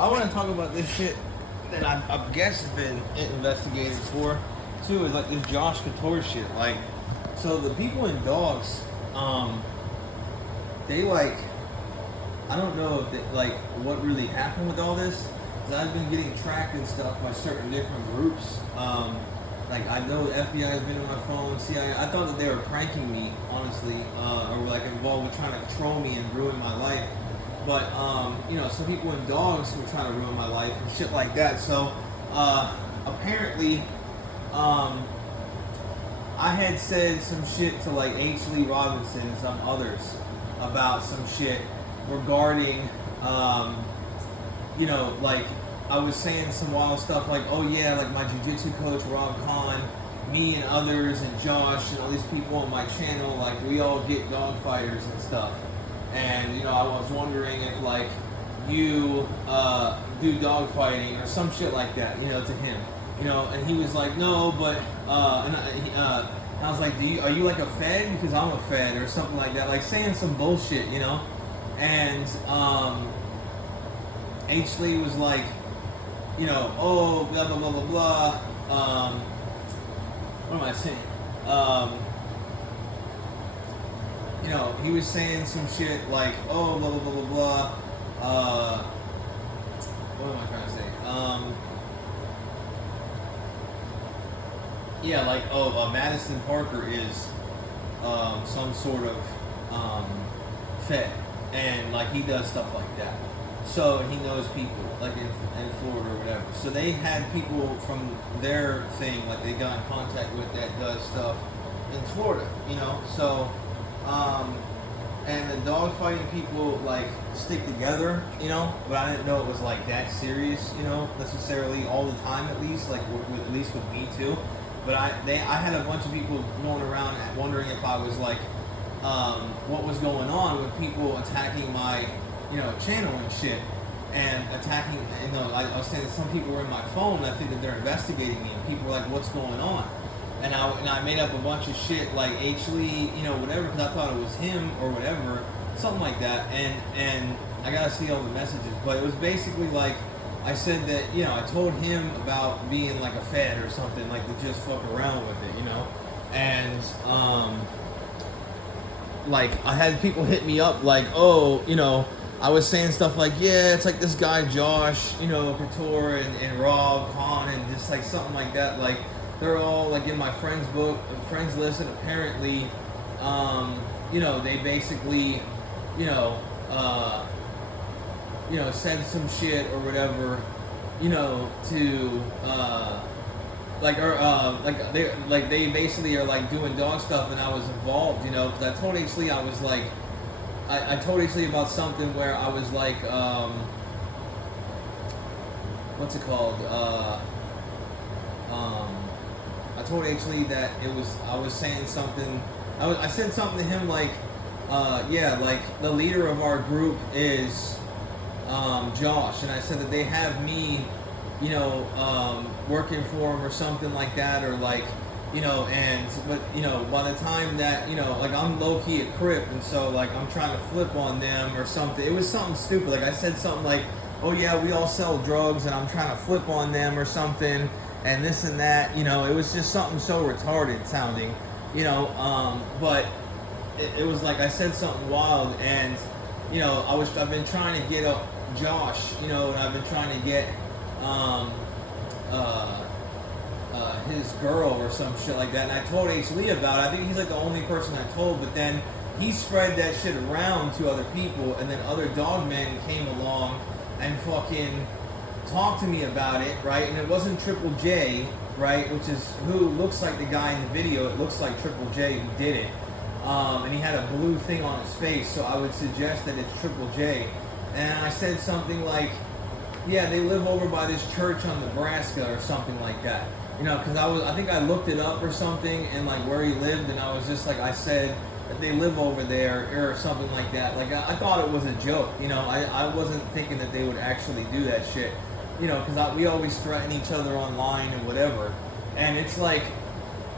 I want to talk about this shit that I've guess been investigated for, too, is like this Josh Couture shit. Like, so the people in dogs, they like, I don't know if they, like what really happened with all this. Cause I've been getting tracked and stuff by certain different groups. Like I know the FBI has been on my phone, CIA. I thought that they were pranking me, honestly, or like involved with trying to control me and ruin my life. But you know, some people in dogs were trying to ruin my life and shit like that. So apparently, I had said some shit to like H. Lee Robinson and some others about some shit regarding, you know, like I was saying some wild stuff like, oh yeah, like my jiu-jitsu coach Rob Khan, me and others and Josh and all these people on my channel, like we all get dog fighters and stuff. And you know, I was wondering if like you do dog fighting or some shit like that, you know, to him, you know. And he was like, no, but and I was like, are you like a Fed? Because I'm a Fed or something like that, like saying some bullshit, you know. And H. Lee was like, you know, oh, blah blah blah blah blah. What am I saying? You know, he was saying some shit like, oh, blah, blah, blah, blah, blah. What am I trying to say? Yeah, like, oh, Madison Parker is some sort of Fed. And, like, he does stuff like that. So, he knows people, like, in Florida or whatever. So, they had people from their thing, like, they got in contact with that does stuff in Florida, you know? So, and the dog fighting people like stick together, you know, but I didn't know it was like that serious, you know, necessarily all the time at least, like at least with me too. But I had a bunch of people going around wondering if I was like, what was going on with people attacking my, you know, channel and shit, and attacking, you know, I was saying that some people were in my phone and I think that they're investigating me, and people were like, what's going on? And I made up a bunch of shit like H. Lee, you know, whatever, because I thought it was him or whatever, something like that. And I gotta see all the messages, but it was basically like I said that, you know, I told him about being like a Fed or something, like to just fuck around with it, you know. And like I had people hit me up like, oh, you know, I was saying stuff like, yeah, it's like this guy Josh, you know, Couture and Rob Khan and just like something like that, like. They're all like in my friends book, friends list, and apparently, you know, they basically, you know, said some shit or whatever, you know, to they basically are like doing dog stuff, and I was involved, you know, because I told H. Lee I was like, I told H. Lee about something where I was like, what's it called? I told H. Lee that I was saying something, I said something to him like, yeah, like the leader of our group is Josh, and I said that they have me, you know, working for him or something like that, or like, you know, but you know, by the time that, you know, like I'm low-key a Crip, and so like I'm trying to flip on them or something. It was something stupid, like I said something like, oh yeah, we all sell drugs and I'm trying to flip on them or something, and this and that, you know. It was just something so retarded sounding, you know, but it was like I said something wild, and, you know, I've been trying to get Josh, you know, and I've been trying to get, his girl or some shit like that, and I told H. Lee about it. I think he's like the only person I told, but then he spread that shit around to other people, and then other dog men came along and fucking talked to me about it, right? And it wasn't Triple J, right, which is who looks like the guy in the video. It looks like Triple J who did it, and he had a blue thing on his face, so I would suggest that it's Triple J. And I said something like, yeah, they live over by this church on Nebraska or something like that, you know, because I think I looked it up or something, and like where he lived, and I was just like, I said that they live over there or something like that. Like I thought it was a joke, you know. I wasn't thinking that they would actually do that shit, you know, because we always threaten each other online and whatever. And it's like,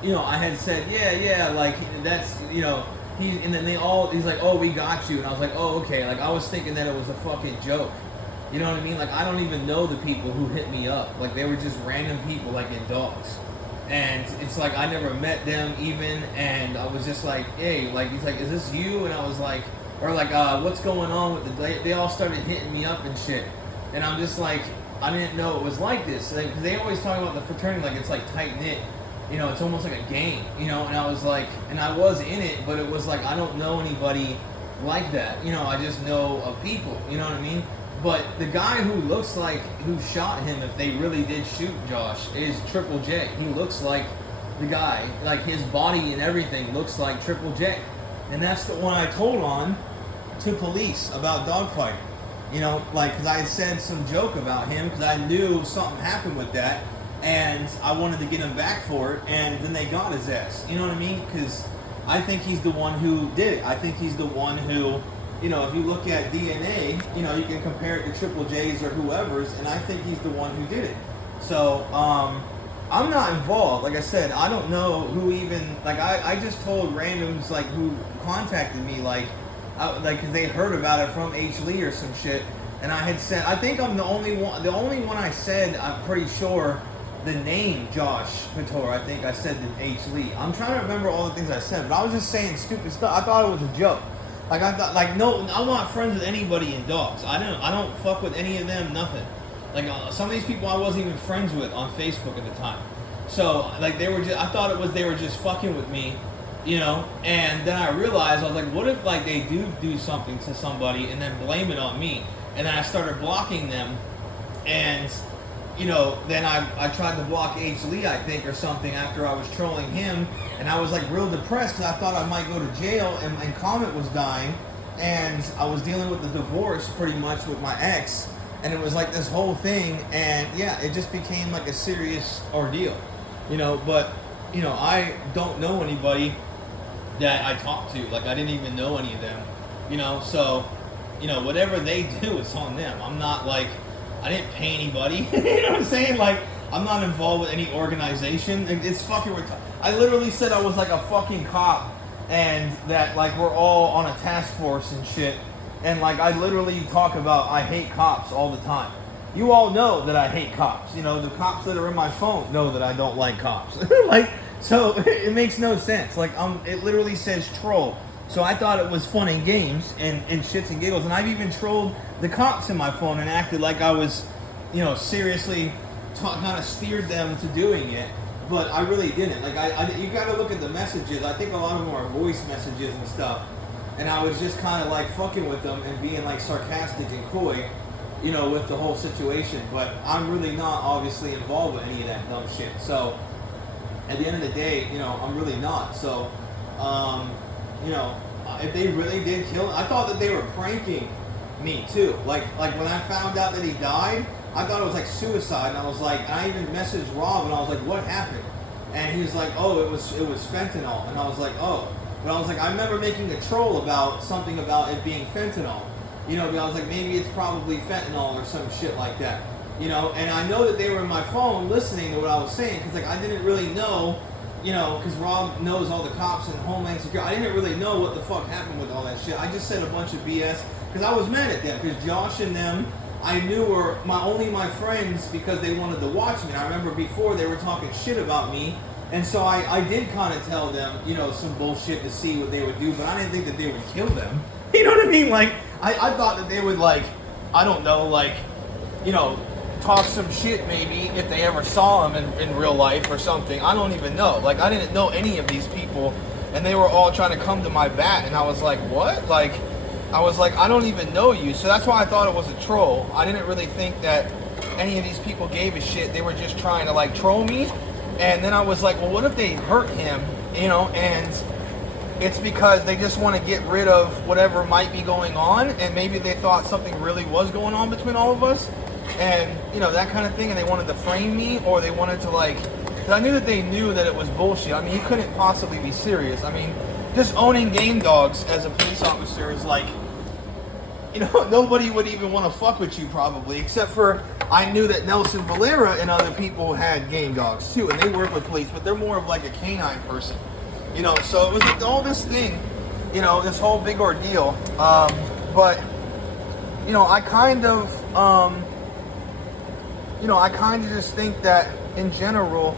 you know, I had said, yeah, like that's, you know, and then he's like, oh, we got you, and I was like, oh, okay. Like I was thinking that it was a fucking joke, You know what I mean? Like, I don't even know the people who hit me up. Like, they were just random people, like, in dogs. And it's like, I never met them even, and I was just like, hey, like, he's like, is this you? And I was like, or like, what's going on with the, they all started hitting me up and shit. And I'm just like, I didn't know it was like this. Like, they always talk about the fraternity like it's like tight-knit. You know, it's almost like a gang, you know? And I was like, and I was in it, but it was like, I don't know anybody like that. You know, I just know of people, you know what I mean? But the guy who looks like, who shot him, if they really did shoot Josh, is Triple J. He looks like the guy. Like, his body and everything looks like Triple J. And that's the one I told on to police about dogfighting. You know, like, because I had said some joke about him, because I knew something happened with that, and I wanted to get him back for it, and then they got his ass. You know what I mean? Because I think he's the one who did it. I think he's the one who... You know, if you look at DNA, you know, you can compare it to Triple J's or whoever's, and I think he's the one who did it. So, I'm not involved. Like I said, I don't know who even, like, I just told randoms, like, who contacted me, like, cause they heard about it from H. Lee or some shit, and I had said, I think I'm the only one I said, I'm pretty sure, the name Josh Couture, I think I said to H. Lee. I'm trying to remember all the things I said, but I was just saying stupid stuff. I thought it was a joke. Like, I thought, like, no, I'm not friends with anybody in dogs. I don't fuck with any of them, nothing. Like, some of these people I wasn't even friends with on Facebook at the time. So, like, they were just, I thought it was, they were just fucking with me, you know? And then I realized, I was like, what if, like, they do something to somebody and then blame it on me? And then I started blocking them, and, you know, then I tried to block H. Lee, I think, or something after I was trolling him, and I was like real depressed because I thought I might go to jail, and Comet was dying, and I was dealing with the divorce pretty much with my ex, and it was like this whole thing, and yeah, it just became like a serious ordeal, you know. But, you know, I don't know anybody that I talked to. Like, I didn't even know any of them, you know. So, you know, whatever they do, it's on them. I'm not like, I didn't pay anybody. You know what I'm saying? Like, I'm not involved with any organization. It's fucking retarded. I literally said I was like a fucking cop, and that, like, we're all on a task force and shit. And, like, I literally talk about I hate cops all the time. You all know that I hate cops. You know, the cops that are in my phone know that I don't like cops. Like, so it makes no sense. Like, it literally says troll. So I thought it was fun and games and shits and giggles. And I've even trolled the cops in my phone and acted like I was, you know, seriously kind of steered them to doing it. But I really didn't. Like, you got to look at the messages. I think a lot of them are voice messages and stuff. And I was just kind of like fucking with them and being like sarcastic and coy, you know, with the whole situation. But I'm really not obviously involved with any of that dumb shit. So at the end of the day, you know, I'm really not. So, you know, if they really did kill him, I thought that they were pranking me too. Like when I found out that he died, I thought it was like suicide, and I was like, I even messaged Rob, and I was like, what happened? And he was like, oh, it was fentanyl, and I was like, oh. But I was like, I remember making a troll about something about it being fentanyl, you know. But I was like, maybe it's probably fentanyl or some shit like that, you know. And I know that they were in my phone listening to what I was saying, because like I didn't really know. You know, because Rob knows all the cops and Homeland Security. I didn't really know what the fuck happened with all that shit. I just said a bunch of BS because I was mad at them. Because Josh and them, I knew were only my friends because they wanted to watch me. And I remember before they were talking shit about me. And so I did kind of tell them, you know, some bullshit to see what they would do. But I didn't think that they would kill them. You know what I mean? Like, I thought that they would, like, I don't know, like, you know, talk some shit maybe if they ever saw him in real life or something. I don't even know. Like, I didn't know any of these people, and they were all trying to come to my bat, and I was like, what? Like, I was like, I don't even know you. So that's why I thought it was a troll. I didn't really think that any of these people gave a shit. They were just trying to, like, troll me. And then I was like, well, what if they hurt him, you know? And it's because they just want to get rid of whatever might be going on, and maybe they thought something really was going on between all of us. And, you know, that kind of thing, and they wanted to frame me, or they wanted to, like, because I knew that they knew that it was bullshit. I mean, you couldn't possibly be serious. I mean, just owning game dogs as a police officer is like, you know, nobody would even want to fuck with you probably, except for I knew that Nelson Valera and other people had game dogs too, and they work with police, but they're more of like a canine person, you know. So it was like all this thing, you know, this whole big ordeal. But, you know, I kind of, I kind of just think that in general,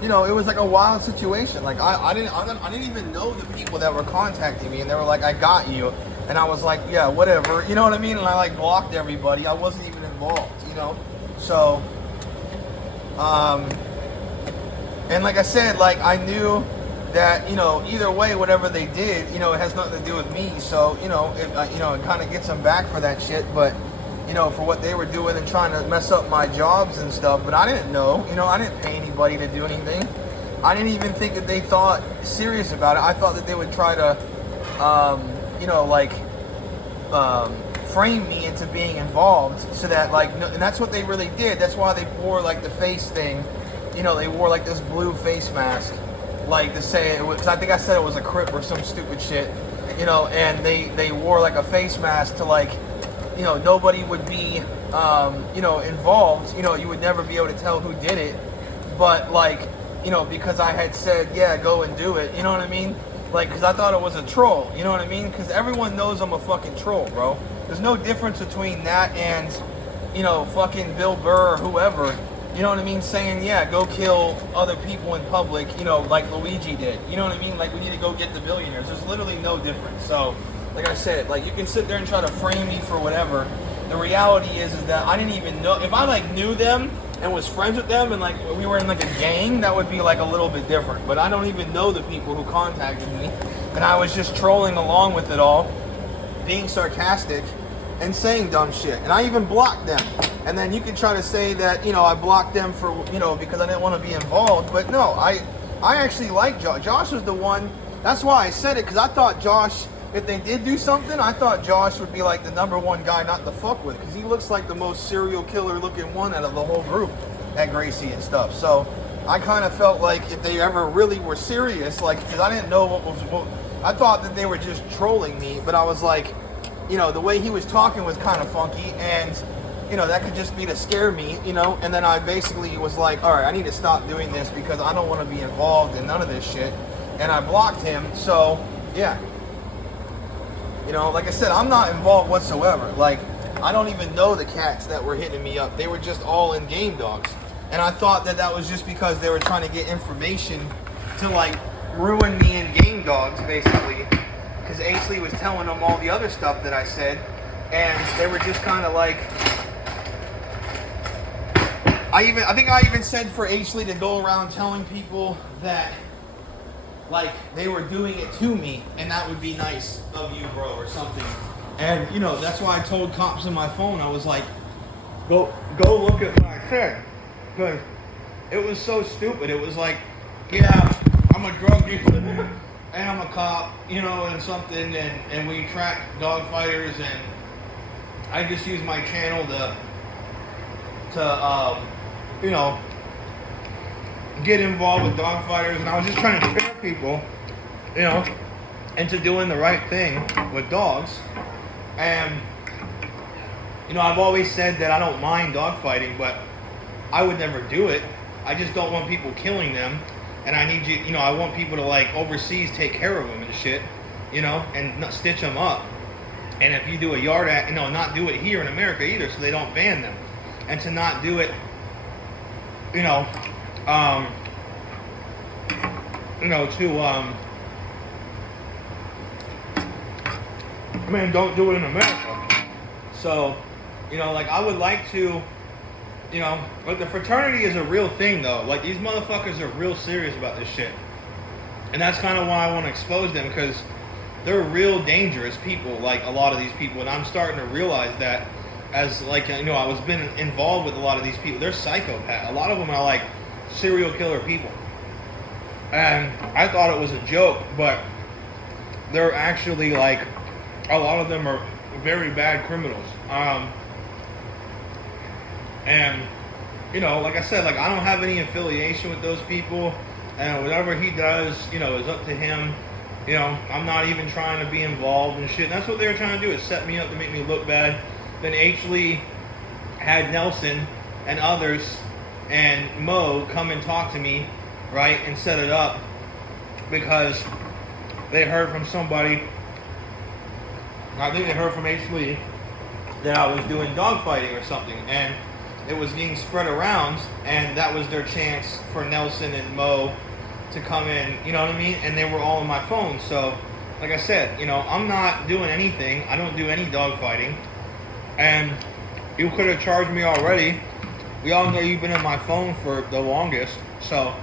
it was like a wild situation. Like I didn't even know the people that were contacting me, and they were like, "I got you," and I was like, "Yeah, whatever," you know what I mean? And I like blocked everybody. I wasn't even involved. So, and like I said, like I knew that either way, whatever they did, it has nothing to do with me. So it kind of gets them back for that shit, but. For what they were doing and trying to mess up my jobs and stuff. But I didn't know. I didn't pay anybody to do anything. I didn't even think that they thought serious about it. I thought that they would try to, frame me into being involved so that, and that's what they really did. That's why they wore, the face thing. They wore, this blue face mask, to say it was, I think I said it was a Crip or some stupid shit, and they wore, a face mask to, nobody would be, involved. You would never be able to tell who did it. But, because I had said, yeah, go and do it. You know what I mean? Because I thought it was a troll. You know what I mean? Because everyone knows I'm a fucking troll, bro. There's no difference between that and, fucking Bill Burr or whoever. You know what I mean? Saying, yeah, go kill other people in public, like Luigi did. You know what I mean? We need to go get the billionaires. There's literally no difference. So... like I said, you can sit there and try to frame me for whatever. The reality is that I didn't even know. If I knew them and was friends with them and we were in a gang, that would be a little bit different. But I don't even know the people who contacted me, and I was just trolling along with it all, being sarcastic and saying dumb shit. And I even blocked them. And then you can try to say that I blocked them for because I didn't want to be involved. But no, I actually like Josh. Josh was the one. That's why I said it, because I thought Josh. If they did do something, I thought Josh would be the number one guy not to fuck with, because he looks like the most serial killer looking one out of the whole group at Gracie and stuff. So I kind of felt like if they ever really were serious, because I didn't know what I thought that they were just trolling me, but I was the way he was talking was kind of funky, and that could just be to scare me, and then I basically was like, all right, I need to stop doing this because I don't want to be involved in none of this shit, and I blocked him. So yeah. Like I said, I'm not involved whatsoever. I don't even know the cats that were hitting me up. They were just all in Game Dogs. And I thought that was just because they were trying to get information to, ruin me in Game Dogs, basically. Because Ashley was telling them all the other stuff that I said. And they were just kind of I think I even said for Ashley to go around telling people that they were doing it to me, and that would be nice of you, bro, or something. And that's why I told cops on my phone. I was like, go look at what I said, because it was so stupid. It was yeah, I'm a drug dealer and I'm a cop, and something, and we track dog fighters, and I just use my channel to get involved with dog fighters, and I was just trying to scare people, into doing the right thing with dogs. And I've always said that I don't mind dog fighting, but I would never do it. I just don't want people killing them, and I need you. I want people to overseas take care of them and shit, and not stitch them up. And if you do a yard act, not do it here in America either, so they don't ban them, and to not do it, don't do it in America. So, I would like to, but the fraternity is a real thing, though. These motherfuckers are real serious about this shit. And that's kind of why I want to expose them, because they're real dangerous people, a lot of these people. And I'm starting to realize that as, I was been involved with a lot of these people. They're psychopaths. A lot of them are, serial killer people. And I thought it was a joke, but they're actually, a lot of them are very bad criminals. And, like I said, I don't have any affiliation with those people, and whatever he does, is up to him. I'm not even trying to be involved and shit. And that's what they were trying to do, is set me up to make me look bad. Then Ashley had Nelson and others and Mo come and talk to me, right, and set it up, because they heard from somebody I think they heard from H. Lee that I was doing dogfighting or something, and it was being spread around, and that was their chance for Nelson and Mo to come in, you know what I mean? And they were all on my phone. So, like I said, you know, I'm not doing anything. I don't do any dogfighting. And you could have charged me already. We all know you've been on my phone for the longest. So,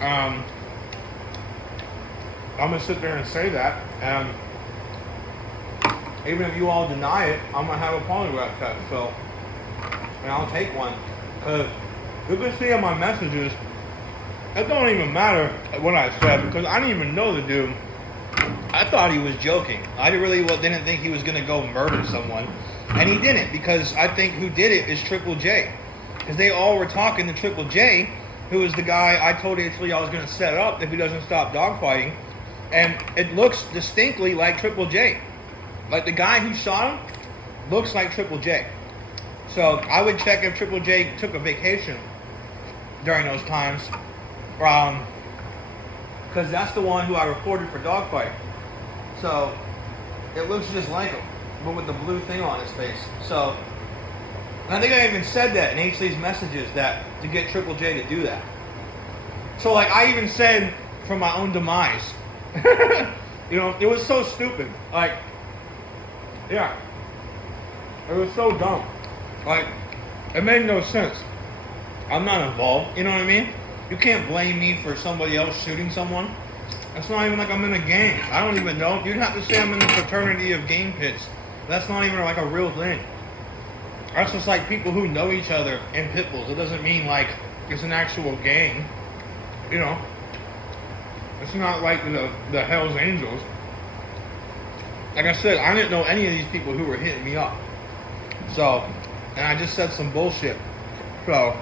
I'm going to sit there and say that. And even if you all deny it, I'm going to have a polygraph test. So, and I'll take one. Because you can see in my messages, it don't even matter what I said, because I didn't even know the dude. I thought he was joking. I really didn't think he was going to go murder someone. And he didn't, because I think who did it is Triple J. Because they all were talking to Triple J, who is the guy I told Ashley I was going to set up if he doesn't stop dogfighting. And it looks distinctly like Triple J. Like the guy who shot him looks like Triple J. So I would check if Triple J took a vacation during those times. Because that's the one who I reported for dogfight. So it looks just like him, but with the blue thing on his face. So, and I think I even said that in H. Lee's messages, that to get Triple J to do that. So like I even said for my own demise. You know, it was so stupid. Like, yeah, it was so dumb. Like, it made no sense. I'm not involved. You know what I mean? You can't blame me for somebody else shooting someone. It's not even like I'm in a gang. I don't even know. You'd have to say I'm in the fraternity of game pits. That's not even like a real thing. That's just like people who know each other in pit bulls. It doesn't mean like it's an actual gang. You know? It's not like the Hells Angels. Like I said, I didn't know any of these people who were hitting me up. So, and I just said some bullshit. So,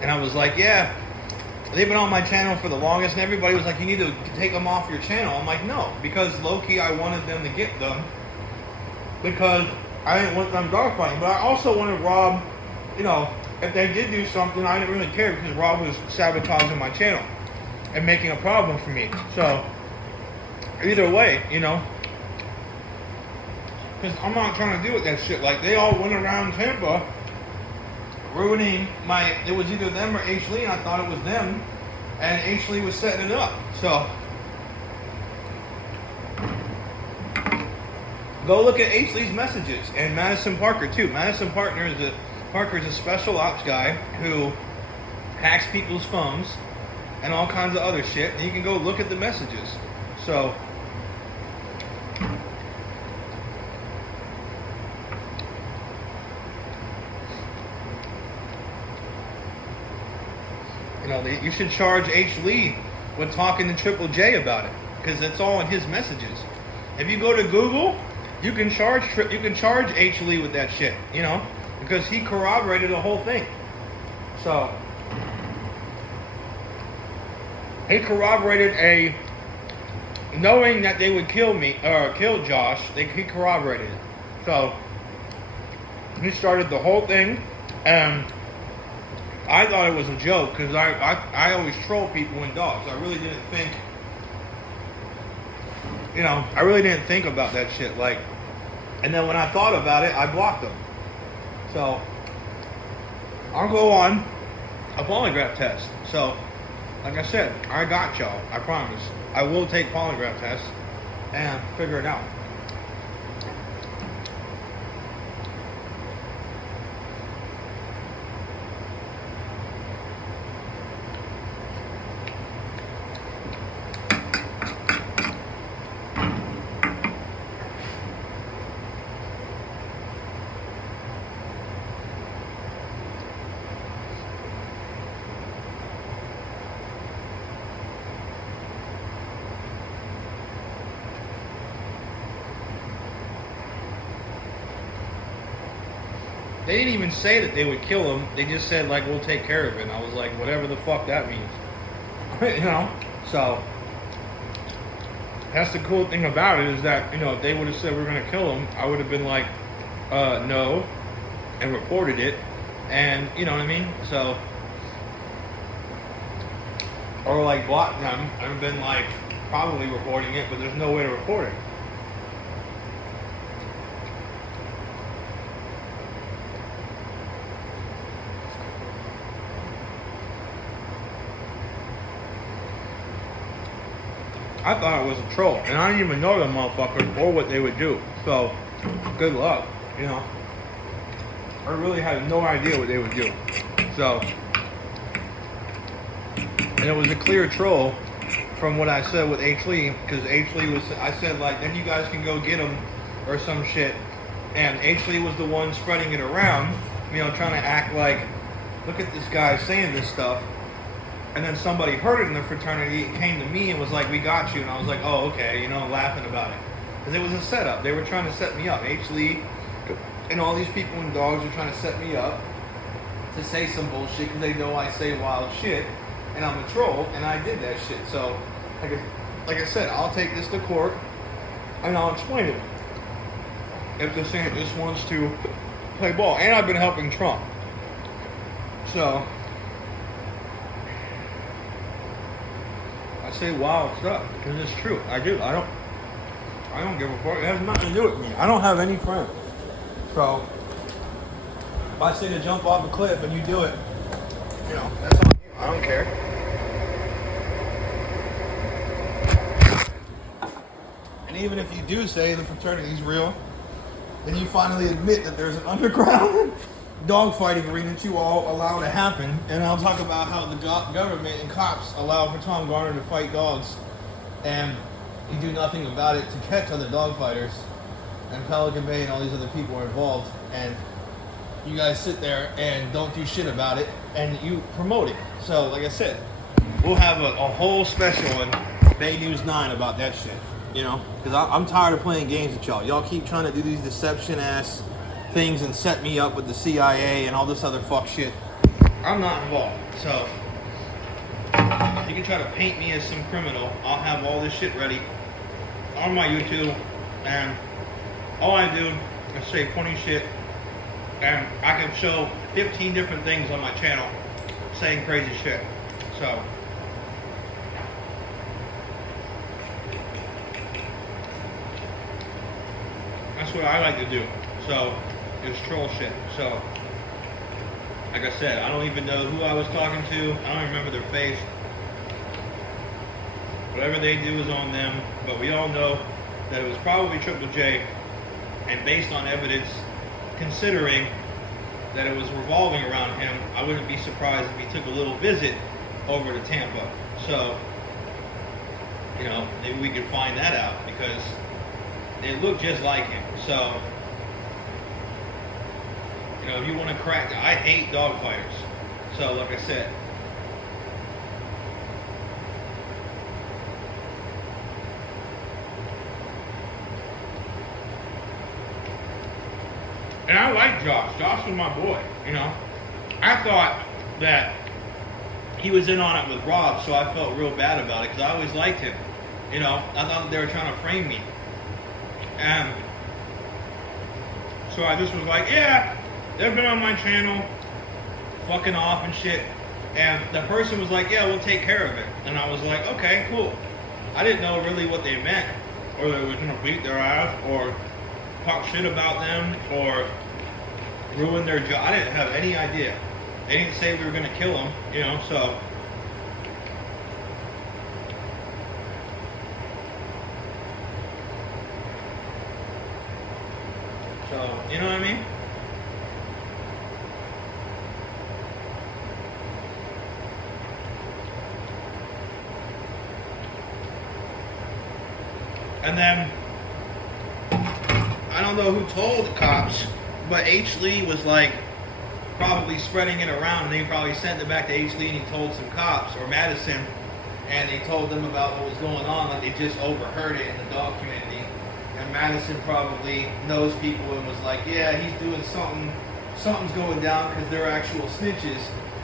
and I was like, yeah, they've been on my channel for the longest, and everybody was like, you need to take them off your channel. I'm like, no, because low-key I wanted them to get them, because I didn't want them dogfighting. But I also wanted Rob, you know, if they did do something, I didn't really care, because Rob was sabotaging my channel and making a problem for me. So, either way, you know, because I'm not trying to deal with that shit. Like, they all went around Tampa ruining it was either them or H. Lee, and I thought it was them, and H. Lee was setting it up. So, go look at H. Lee's messages, and Madison Parker too. Madison Parker is a special ops guy who hacks people's phones and all kinds of other shit, and you can go look at the messages. So, you know, you should charge H. Lee with talking to Triple J about it, because it's all in his messages. If you go to Google, you can charge H. Lee with that shit, you know, because he corroborated the whole thing. So he corroborated knowing that they would kill me or kill Josh. He corroborated it. So he started the whole thing, and I thought it was a joke, because I always troll people in dogs. I really didn't think, you know, I really didn't think about that shit. Like, and then when I thought about it, I blocked them. So I'll go on a polygraph test. So, like I said, I got y'all. I promise. I will take polygraph tests and figure it out. They didn't even say that they would kill him. They just said, like, we'll take care of it. And I was like, whatever the fuck that means. You know? So, that's the cool thing about it, is that, you know, if they would have said we're going to kill him, I would have been like, no, and reported it. And, you know what I mean? So, or like blocked them and been like, probably reporting it, but there's no way to report it. I thought it was a troll, and I didn't even know the motherfuckers or what they would do. So, good luck, you know. I really had no idea what they would do. So, and it was a clear troll from what I said with H. Lee, because H. Lee was, I said like, then you guys can go get him or some shit. And H. Lee was the one spreading it around, you know, trying to act like, look at this guy saying this stuff. And then somebody heard it in the fraternity, came to me and was like, we got you. And I was like, oh, okay, you know, laughing about it. Because it was a setup. They were trying to set me up. H. Lee and all these people and dogs are trying to set me up to say some bullshit because they know I say wild shit. And I'm a troll, and I did that shit. So, like I said, I'll take this to court, and I'll explain it. If the Senate just wants to play ball. And I've been helping Trump. So, I say wild stuff because it's true. I do. I don't give a fuck. It has nothing to do with me. I don't have any friends. So if I say to jump off a cliff and you do it, you know, that's on you. I don't care. And even if you do say the fraternity's real, then you finally admit that there's an underground dogfighting ring that you all allow to happen, and I'll talk about how the government and cops allow for Tom Garner to fight dogs, and you do nothing about it to catch other dog fighters, and Pelican Bay and all these other people are involved, and you guys sit there and don't do shit about it, and you promote it. So, like I said, we'll have a whole special on Bay News 9 about that shit, you know, because I'm tired of playing games with y'all. Y'all keep trying to do these deception-ass things and set me up with the CIA and all this other fuck shit. I'm not involved. So you can try to paint me as some criminal. I'll have all this shit ready on my YouTube, and all I do is say funny shit, and I can show 15 different things on my channel saying crazy shit. So that's what I like to do. So it's troll shit. So, like I said, I don't even know who I was talking to. I don't remember their face. Whatever they do is on them. But we all know that it was probably Triple J. And based on evidence, considering that it was revolving around him, I wouldn't be surprised if he took a little visit over to Tampa. So, you know, maybe we could find that out because it looked just like him. So, you know, if you want to crack, I hate dog fighters. So, like I said, and I like Josh. Josh was my boy, you know. I thought that he was in on it with Rob, so I felt real bad about it because I always liked him. You know, I thought that they were trying to frame me. And so I just was like, yeah, they've been on my channel, fucking off and shit. And the person was like, yeah, we'll take care of it. And I was like, okay, cool. I didn't know really what they meant, or they were gonna beat their ass, or talk shit about them, or ruin their job. I didn't have any idea. They didn't say we were gonna kill them, you know, so. So, you know what I mean? And then, I don't know who told the cops, but H. Lee was like, probably spreading it around, and they probably sent it back to H. Lee, and he told some cops, or Madison, and they told them about what was going on, like they just overheard it in the dog community. And Madison probably knows people and was like, yeah, he's doing something, something's going down because they're actual snitches,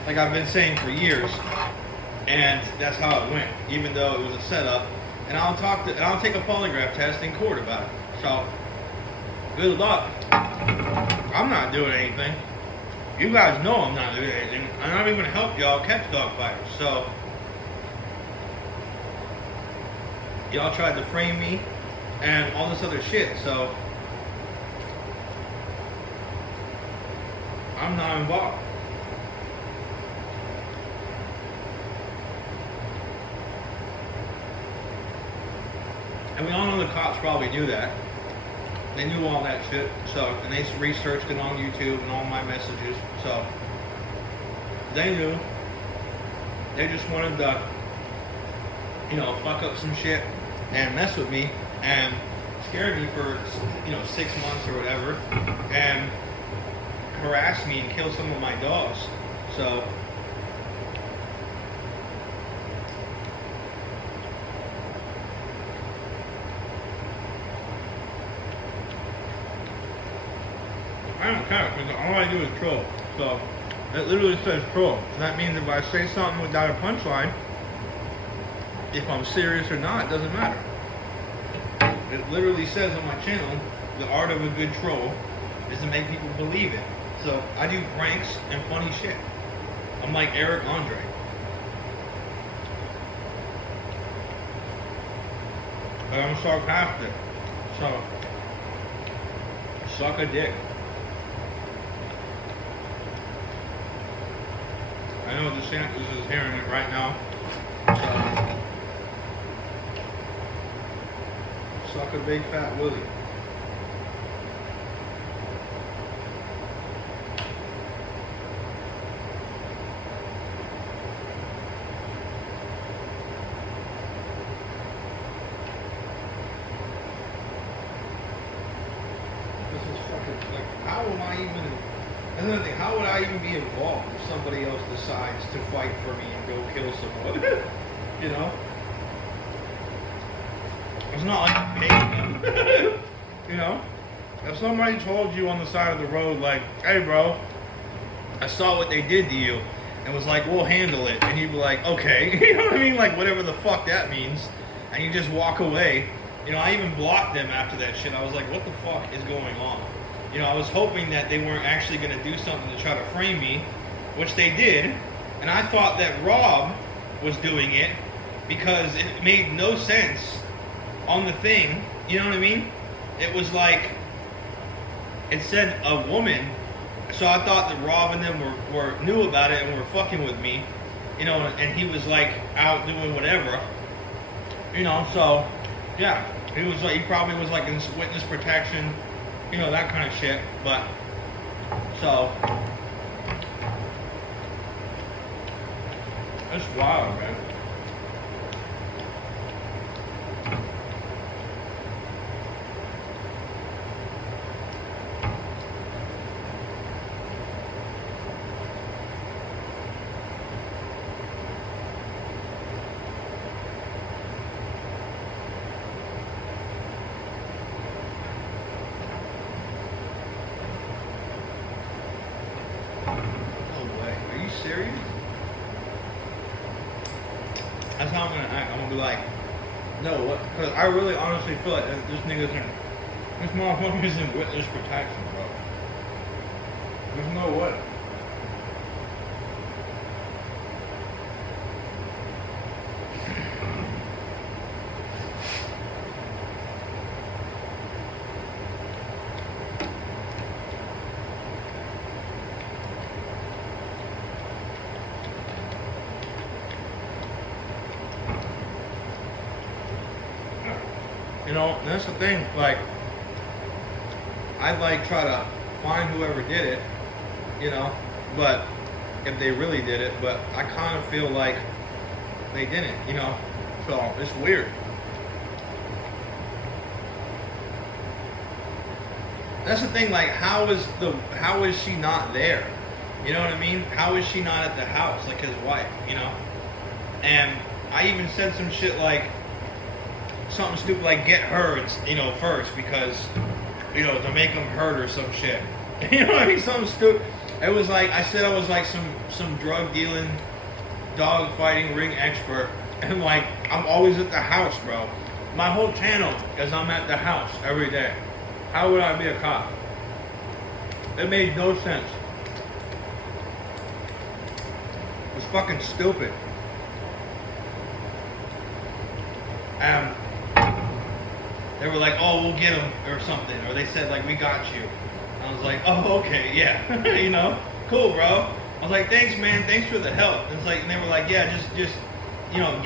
like I've been saying for years. And that's how it went, even though it was a setup. And I'll take a polygraph test in court about it. So, good luck. I'm not doing anything. You guys know I'm not doing anything. I'm not even gonna help y'all catch dog fighters. So, y'all tried to frame me and all this other shit. So I'm not involved. And we all know the cops probably knew that. They knew all that shit. So, and they researched it on YouTube and all my messages. So they knew. They just wanted to, you know, fuck up some shit and mess with me and scare me for, you know, 6 months or whatever, and harass me and kill some of my dogs. So I don't care, because all I do is troll. So it literally says troll. And that means if I say something without a punchline, if I'm serious or not, it doesn't matter. It literally says on my channel, the art of a good troll is to make people believe it. So I do pranks and funny shit. I'm like Eric Andre. But I'm sarcastic. So suck a dick. I know DeSantis is hearing it right now. So, suck a big fat willy. This is fucking, like, how am I even... Another thing, how would I even be involved if somebody else decides to fight for me and go kill someone? You know? It's not like I paid them. You know? If somebody told you on the side of the road, like, hey bro, I saw what they did to you, and was like, we'll handle it, and you'd be like, okay. You know what I mean? Like, whatever the fuck that means. And you just walk away. You know, I even blocked them after that shit. I was like, what the fuck is going on? You know, I was hoping that they weren't actually going to do something to try to frame me, which they did. And I thought that Rob was doing it because it made no sense on the thing. You know what I mean? It was like, it said a woman. So I thought that Rob and them were knew about it and were fucking with me. You know, and he was like out doing whatever. You know, so yeah. He was like, he probably was like in witness protection. You know, that kind of shit, but, so, that's wild, man. Serious? That's how I'm gonna act. I'm gonna be like, no, what? Because I really honestly feel like this motherfucker's in witness protection, bro. There's no way. You know, that's the thing, like, I'd like try to find whoever did it, you know, but if they really did it, but I kind of feel like they didn't, you know, so it's weird. That's the thing, like, how is she not there? You know what I mean? How is she not at the house, like his wife, you know? And I even said some shit like, something stupid like get her, you know, first because, you know, to make them hurt or some shit. You know what I mean? Something stupid. It was like, I said I was like some drug dealing, dog fighting ring expert. And like, I'm always at the house, bro. My whole channel is I'm at the house every day. How would I be a cop? It made no sense. It was fucking stupid. they were like, oh, we'll get him or something, or they said like, we got you. I was like, oh, okay, yeah, you know, cool, bro. I was like, thanks, man, thanks for the help. And it's like, and they were like, yeah, just, you know,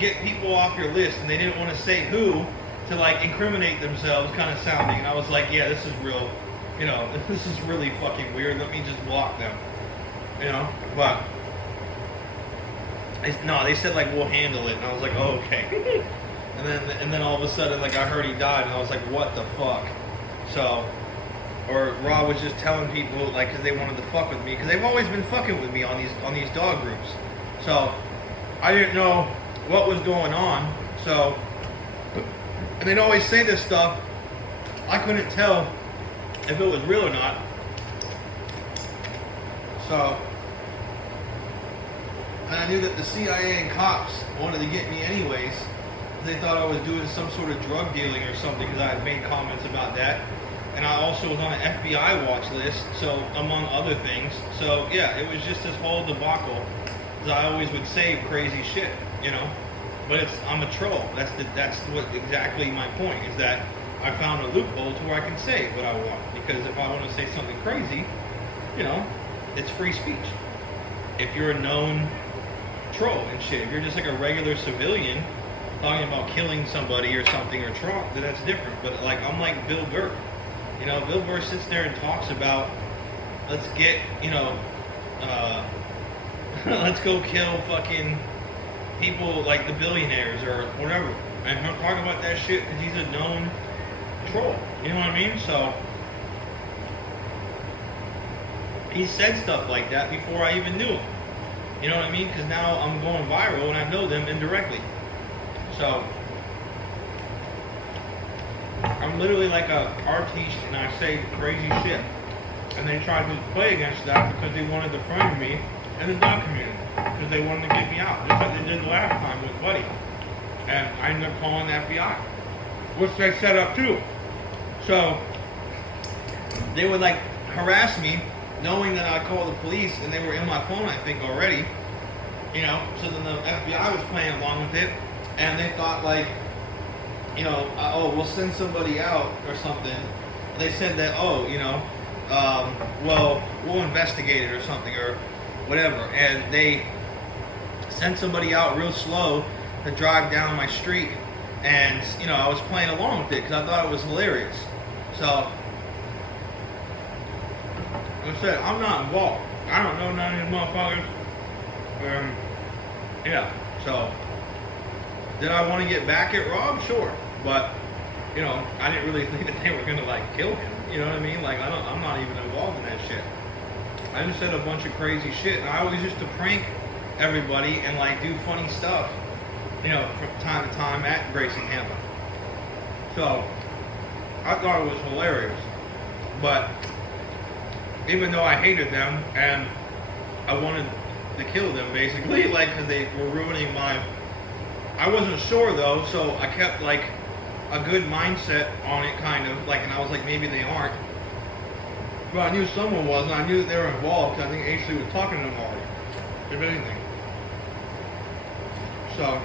get people off your list, and they didn't want to say who to like incriminate themselves, kind of sounding. And I was like, yeah, this is real, you know, this is really fucking weird. Let me just block them, you know. But no, they said like we'll handle it, and I was like, oh, okay. and then all of a sudden, like I heard he died, and I was like, what the fuck? So. Or Rob was just telling people like because they wanted to fuck with me because they've always been fucking with me on these dog groups. So I didn't know what was going on. So and they'd always say this stuff. I couldn't tell if it was real or not. So and I knew that the CIA and cops wanted to get me anyways. They thought I was doing some sort of drug dealing or something because I had made comments about that. And I also was on an FBI watch list, so among other things. So yeah, it was just this whole debacle. Because I always would say crazy shit, you know. But I'm a troll. That's what exactly my point is that I found a loophole to where I can say what I want. Because if I want to say something crazy, you know, it's free speech. If you're a known troll and shit, if you're just like a regular civilian talking about killing somebody or something or Trump, then that's different. But like I'm like Bill Burr. You know, Bill Burr sits there and talks about, let's get, you know, let's go kill fucking people like the billionaires or whatever. And he'll talk about that shit because he's a known troll. You know what I mean? So, he said stuff like that before I even knew him. You know what I mean? Because now I'm going viral and I know them indirectly. So, I'm literally like a artiste and I say crazy shit. And they tried to play against that because they wanted to friend me in the dog community. Because they wanted to get me out. Just like they did the last time with Buddy. And I ended up calling the FBI. Which they set up too. So, they would like harass me knowing that I called the police and they were in my phone I think already. You know, so then the FBI was playing along with it. And they thought like, you know, oh, we'll send somebody out or something. They said that, oh, you know, well, we'll investigate it or something or whatever. And they sent somebody out real slow to drive down my street. And, you know, I was playing along with it because I thought it was hilarious. So, like I said, I'm not involved. I don't know none of these motherfuckers. Yeah, so, did I want to get back at Rob? Sure. But, you know, I didn't really think that they were going to, like, kill him. You know what I mean? Like, I'm not even involved in that shit. I just said a bunch of crazy shit. And I always used to prank everybody and, like, do funny stuff, you know, from time to time at Gracie Hammer. So, I thought it was hilarious. But, even though I hated them and I wanted to kill them, basically, like, because they were ruining my... I wasn't sure, though, so I kept, like, a good mindset on it, kind of, like, and I was like, maybe they aren't. But I knew someone was, and I knew that they were involved, because I think Ashley was talking to them already, if anything. So,